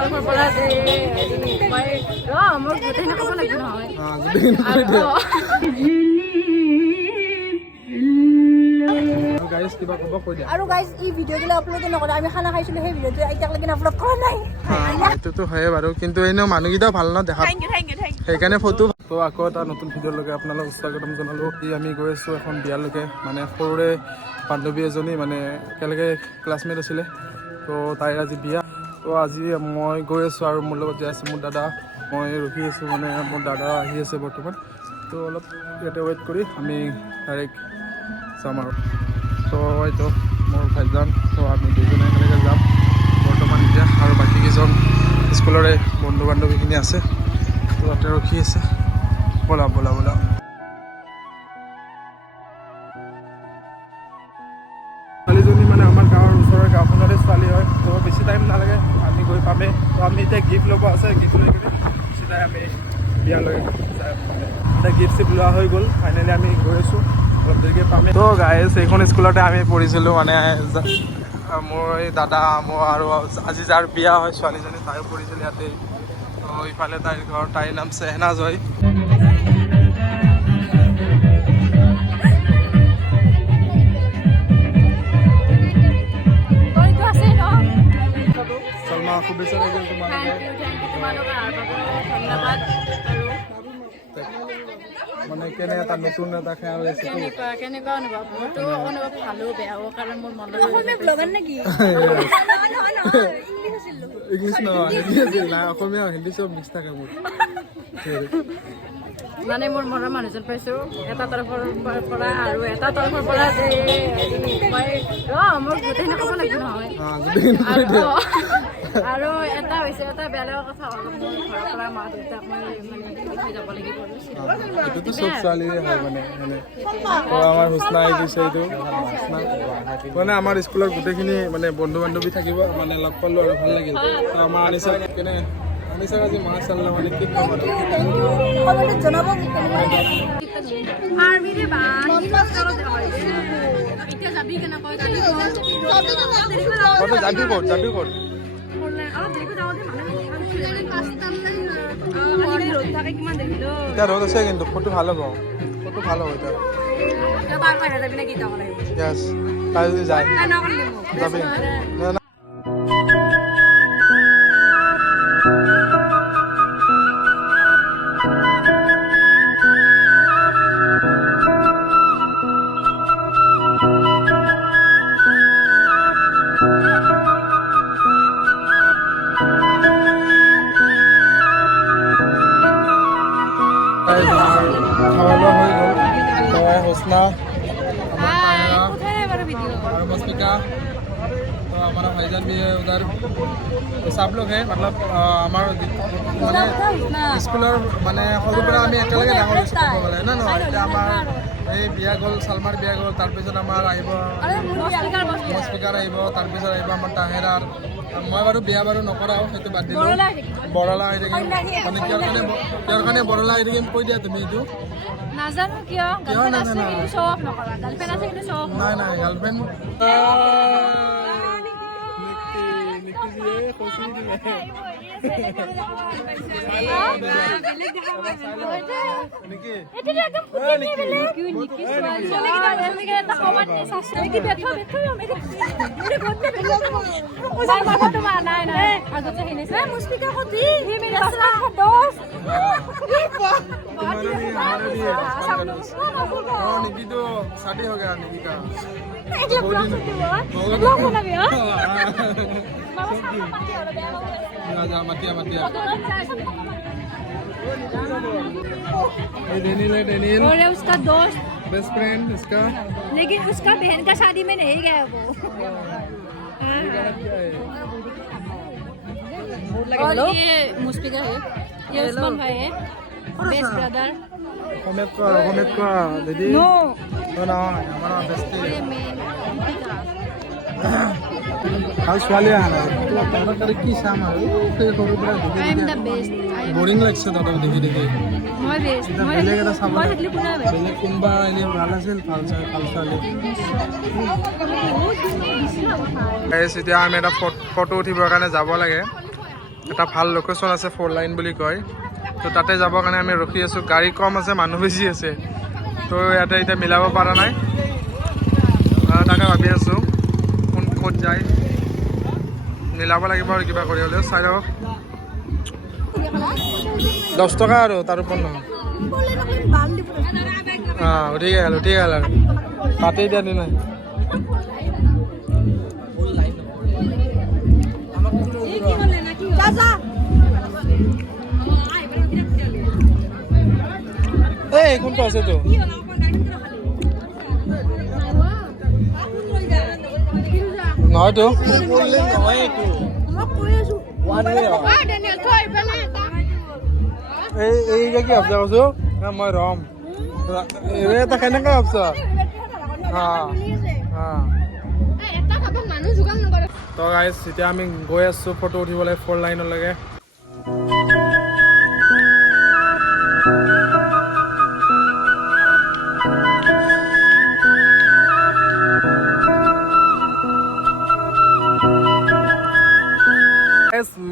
তৰফৰ পৰা যে মই মোৰ গোটেইখিনি ক'ব লাগিব নহয় আৰু গাইজ এই ভিডিঅ'গুলো আপলোড নকৰে আমি খানা খাইছিলোঁ সেই ভিডিঅ'টো এতিয়ালৈকে আপলোড কৰা নাই এইটোতো হয়ে বাৰু কিন্তু এনেও মানুহকেইটাও ভাল ন দেখাত সেইকাৰণে ফটো তো আকৌ এটা নতুন ভিডিঅ'লৈকে আপোনালোকক স্বাগতম জনালোঁ আমি গৈ আছোঁ এখন বিয়ালৈকে মানে সৰুৰে বান্ধৱী এজনী মানে একেলগে ক্লাছমেট আছিলে তো তাইৰ আজি বিয়া তো আজি মই গৈ আছোঁ আৰু মোৰ লগত যে আছে মোৰ দাদা মই ৰখি আছোঁ মানে মোৰ দাদা আহি আছে বৰ্তমান তো অলপ ইয়াতে ৱেইট কৰি আমি ডাইৰেক্ট যাম আৰু তো হয়তো মোৰ ভাইজান তো আমি দুজনে একেলগে যাম বৰ্তমান এতিয়া আৰু বাকীকেইজন স্কুলৰে বন্ধু বান্ধৱীখিনি আছে তো তাতে ৰখি আছে ব'লা ব'লা ব'লা ছোৱালীজনী মানে আমাৰ গাঁৱৰ ওচৰৰ গাঁওখনৰে ছোৱালী হয় তো বেছি টাইম নালাগে আমি গৈ পামেই তো আমি এতিয়া গিফ্ট ল'ব আছে গিফ্ট লৈ কিনে চিধাই আমি বিয়ালৈ এতিয়া গিফ্ট চিফ্ট লোৱা হৈ গ'ল ফাইনেলি আমি গৈ আছোঁ অলপ দেৰিকৈ পামেই তো গাইজ এইখন স্কুলতে আমি পঢ়িছিলোঁ মানে মোৰ এই দাদা মোৰ আৰু আজি যাৰ বিয়া হয় ছোৱালীজনী তাইও পঢ়িছিল ইয়াতে তো ইফালে তাইৰ ঘৰ তাইৰ নাম চেহনাজ হয় চলমা শুভেচ্ছা থাকিল মানে কেনে এটা নতুন এটা খেয়াল লৈছে কেনেকুৱা অনুভৱ মোৰতো অনুভৱ ভালো বেয়াও কাৰণ মোৰ মনত ইংলিছ নহয় হিন্দী আছিল নাই অসমীয়া হিন্দী চব মিক্স থাকে মোৰ মানে মোৰ মনৰ মানুহজন পাইছোঁ এটা তৰফৰ পৰা আৰু এটা তৰফৰ পৰা যে মই মোৰ গোটেইখিনি ক'ব লাগিব নহয় আৰু এটা হৈছে এটা বেয়া লগা কথা হ'ল মোৰ ঘৰৰ পৰা মা দেউতাক মই মানে থৈ যাব লাগিব এইটোতো চব ছোৱালীৰে হয় মানে আমাৰ হুচনা আহি গৈছে এইটো মানে আমাৰ স্কুলৰ গোটেইখিনি মানে বন্ধু বান্ধৱী থাকিব মানে লগ পালোঁ আৰু ভাল লাগিল আমাৰ আনিছা কেনে আনিছা আজি মাছাল্লাহ মানে কি ক'ম আৰু জনাব আৰ্মিৰে বা এতিয়া যাবি কেনেকৈ যাবি ক'ত এতিয়া ৰ'দ আছে কিন্তু ফটো ভাল হ'ব ফটো ভাল হ'ব এতিয়া য়েছ তাই যদি যায় যাবি খাওয়া দাওয়া হয়ে গেল হোসনা और मस्मिका तो हमारा भाईजान भी है उधर तो सब लोग हैं मतलब हमारे মানে স্কুলৰ মানে সৰুৰ পৰা আমি একেলগে ডাঙৰ স্কুল না নহয় এতিয়া আমাৰ এই বিয়া গ'ল চালমাৰ বিয়া গ'ল তাৰপিছত আমাৰ আহিব মস্পিকাৰ আহিব তাৰপিছত আহিব আমাৰ তাহেৰাৰ মই বাৰু বিয়া বাৰু নকৰাও সেইটো বাদ দিলোঁ বৰলা আহি থাকিম মানে কিহৰ কাৰণে বৰলা আহি থাকিম কৈ দিয়া তুমি এইটো নাজানো কিয় গাৰ্লফ্ৰেণ্ড আছে কিন্তু শ্ব অফ নকৰা গাৰ্লফ্ৰেণ্ড আছে কিন্তু শ্ব অফ নাই গাৰ্লফ্ৰেণ্ড निकी तो शादी हो गया निकी का मतिया डेनियल और उसका दोस्त बेस्ट फ्रेंड इसका लेकिन उसका बहन का शादी में नहीं गया वो और ये मुस्पिका है ये उस्मान भाई है बेस्ट ब्रदर हमें को दीदी नो ना हमारा बेस्ट ये मेन ভাল ছোৱালী আহা নাই তাতে কি চাম আৰু সৰু পৰা I am the best boring লাগছে তাতে দেখি মই বেষ্ট মই বেলেগ এটা চাব মই হেতলি কোনা বেষ্ট বেলেগ কোনবা এনে ভাল আছিল ভাল ছোৱালী গাইছ এতিয়া আমি এটা ফটো উঠিবৰ কাৰণে যাব লাগে এটা ভাল লোকেশ্যন আছে 4 লাইন বুলি কয় তো তাতে যাবৰ কাৰণে আমি ৰখি আছোঁ গাড়ী কম আছে মানুহ বেছি আছে তো ইয়াতে এতিয়া মিলাব পৰা নাই তাকে ভাবি আছোঁ কোন ক'ত যায় মিলাব লাগিব আৰু কিবা কৰি হ'লেও চাই লওক 10 টকা আৰু তাৰ ওপৰত নহয় উঠি গ'ল আৰু পাতি দিয়া দি নাই এই কোনটো আছেতো নহয়তো এই কি ভাবছা কৈছো মই ৰম এটা কেনেকৈ ভাবছা তো গাইজ এতিয়া আমি গৈ আছোঁ ফটো উঠিবলৈ 4 লাইনলৈকে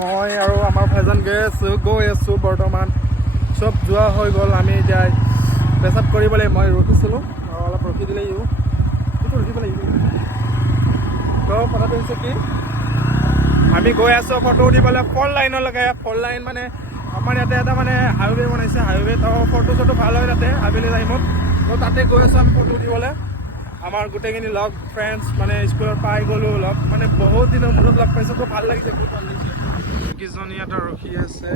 মই আৰু আমাৰ ভাইজন গৈ আছোঁ বৰ্তমান চব যোৱা হৈ গ'ল আমি এতিয়া পেচাব কৰিবলৈ মই ৰখিছিলোঁ আৰু অলপ ৰখি দিলে ৰখিব লাগিব তো কথাটো হৈছে কি আমি গৈ আছোঁ ফটো উঠিবলৈ 4 লাইনলৈকে 4 লাইন মানে আমাৰ ইয়াতে এটা মানে হাইৱে বনাইছে হাইৱে তো ফটো চটো ভাল হয় তাতে আবেলি টাইমত তো তাতে গৈ আছোঁ আমি ফটো উঠিবলৈ আমাৰ গোটেইখিনি লগ ফ্ৰেণ্ডছ মানে স্কুলৰ পাই গ'লোঁ লগ মানে বহুত দিনৰ মূৰত লগ পাইছোঁ তো ভাল লাগিছে বহুত ভাল লাগিছে কিজনী এটা ৰখি আছে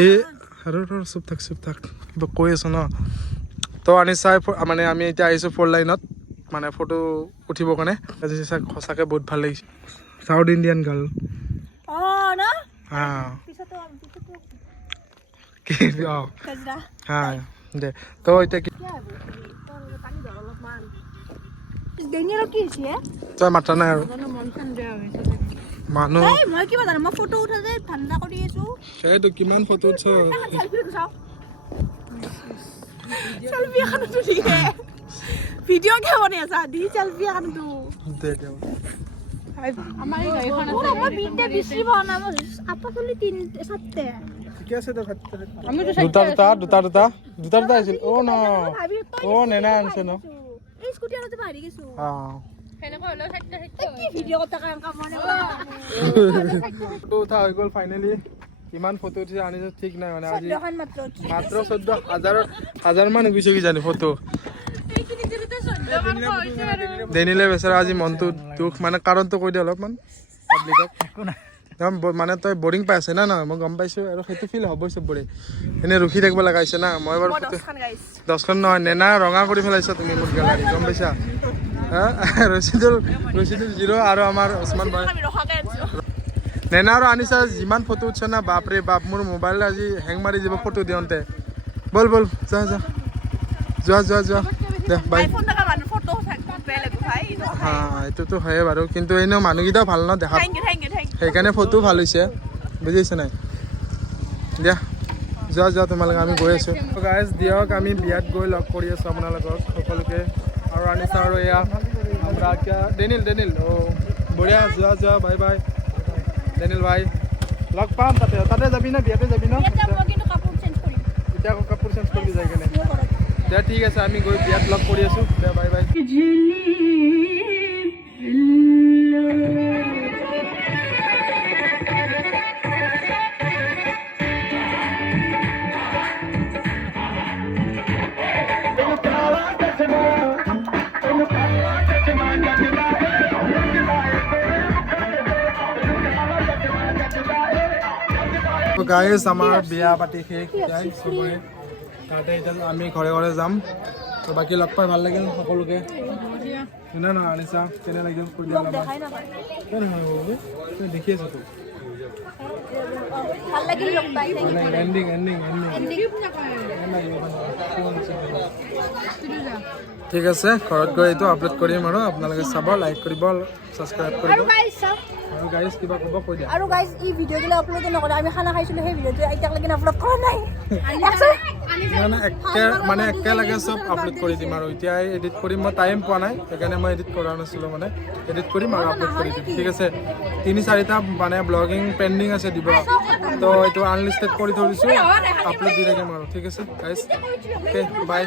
এই আৰু চুপ থাক কিবা কৈ আছোঁ ন তো আনি চাই মানে আমি এতিয়া আহিছোঁ 4 লাইনত মানে ফটো উঠিবৰ কাৰণে সঁচাকৈ বহুত ভাল লাগিছে চাউথ ইণ্ডিয়ান গাৰ্ল দে তো এতিয়া কি তই মাতা নাই আৰু মানুহ সেইটো কিমান ফটো উঠছ ভিডিঅ' কে বনাই আছা দি চেলফি এখনটো দে দে আমাৰ এই গাড়ীখন আছে মই বিনতে বেছি বনাম আপা চলি 3-4তে ঠিকে আছে তো আমি তো দুটা আছিল অ নেনা আনছে ন এই স্কুটি আনতে পাহৰি গৈছো সেনেকৈ হ'লেও থাকতে কি ভিডিঅ' কথা কাম মানে ফটো উঠা হৈ গ'ল ফাইনেলি কিমান ফটো উঠিছে আনিছে ঠিক নাই মানে আজি মাত্ৰ 14,000 মান গৈছে কি জানি ফটো দেনিলে বেচাৰা আজি মনটো দুখ মানে কাৰণটো কৈ দিয়ে অলপমান পাব্লিকক মানে তই বৰিং পাই আছে না মই গম পাইছোঁ আৰু সেইটো ফিল হ'ব চবৰে এনেই ৰখি থাকিব লগা হৈছে না মই বাৰু 10খন নহয় নেনা ৰঙা কৰি পেলাইছা তুমি মোৰ গেলাৰী গম পাইছা ৰচিদুল 0 আৰু আমাৰ ওচমান ভাই নেনা আৰু আনিছা যিমান ফটো উঠছে না বাপৰে বাপ মোৰ মোবাইল আজি হেং মাৰি দিব ফটো দিওঁতে বল যোৱা দে বাই এইটোতো হয়ে বাৰু কিন্তু এনেও মানুহকেইটাও ভাল ন দেখা সেইকাৰণে ফটো ভাল হৈছে বুজিছে নাই দিয়া যোৱা তোমালোকে আমি গৈ আছোঁ গাইজ দিয়ক আমি বিয়াত গৈ লগ কৰি আছোঁ আপোনালোকক সকলোকে আৰু আনিছা আৰু এয়া আমৰা ডেনিল বঢ়িয়া যোৱা বাই ডেনিল ভাই লগ পাম তাতে যাবি না বিয়াতে যাবি না এতিয়া আকৌ কাপোৰ চেঞ্জ কৰি যায় কেনে দে ঠিক আছে আমি গৈ বিয়াত লগ কৰি আছোঁ দে বাই গাইজ আমাৰ বিয়া পাতি শেষ চবৰে তাতে এতিয়া আমি ঘৰে যাম তো বাকী লগ পাই ভাল লাগিল সকলোকে শুনা নহয় আনিছা কেনে লাগিল কৈ দিয়া দেখি আছো তো ভাল লাগিল লগ পাই এণ্ডিং ঠিক আছে ঘৰত গৈ এইটো আপলোড কৰিম আৰু আপোনালোকে চাব লাইক কৰিব ছাবস্ক্ৰাইব কৰিব আৰু গাইজ কিবা ক'ব কৈ দিয়া আৰু গাইজ এই ভিডিঅ'গুলো আপলোড নকৰে আমি খানা খাইছিলোঁ সেই ভিডিঅ'টো এতিয়ালৈকে আপলোড কৰা নাই মানে একেলগে চব আপলোড কৰি দিম আৰু এতিয়া এডিট কৰিম মই টাইম পোৱা নাই সেইকাৰণে মই এডিট কৰা নাছিলোঁ মানে এডিট কৰিম আৰু আপলোড কৰি দিম ঠিক আছে 3-4টা মানে ব্লগিং পেণ্ডিং আছে দিব তো এইটো আনলিষ্টেড কৰি থৈ দিছোঁ আপলোড দি থাকিম আৰু ঠিক আছে গাইজ অ'কে বাই